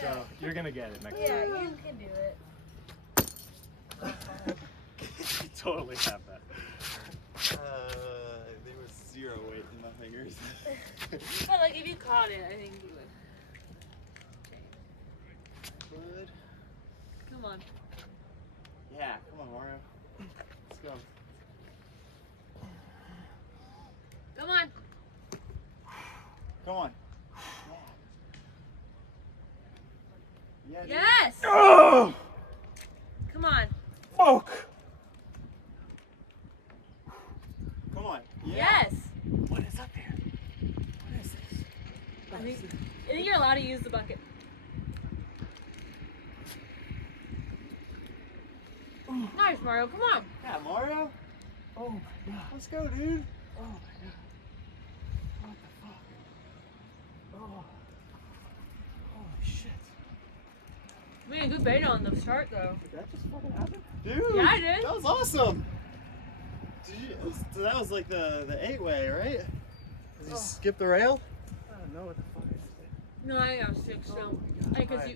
So you're gonna get it next Yeah, time. you can do it. You totally have that. There was 0 weight in my fingers. But like if you caught it, I think you would. Good. Come on. Yeah, come on, Mario. Let's go. Come on. Come on. Yeah. Yeah, dude. Yes. Oh! Come on. Fuck! Come on. Yeah. Yes. What is up here? What is this? I think you're allowed to use the bucket. Nice, Mario. Come on. Yeah, Mario. Oh my god. Let's go, dude. Oh my god. What the fuck? Oh. Holy shit. We had a good bait on the start, though. Did that just fucking happen? Dude. Yeah, I did. That was awesome. So that was like the 8-way, right? Did you skip the rail? I don't know what the fuck I just did. No, I got 6, so. Oh my God. Because Alright. you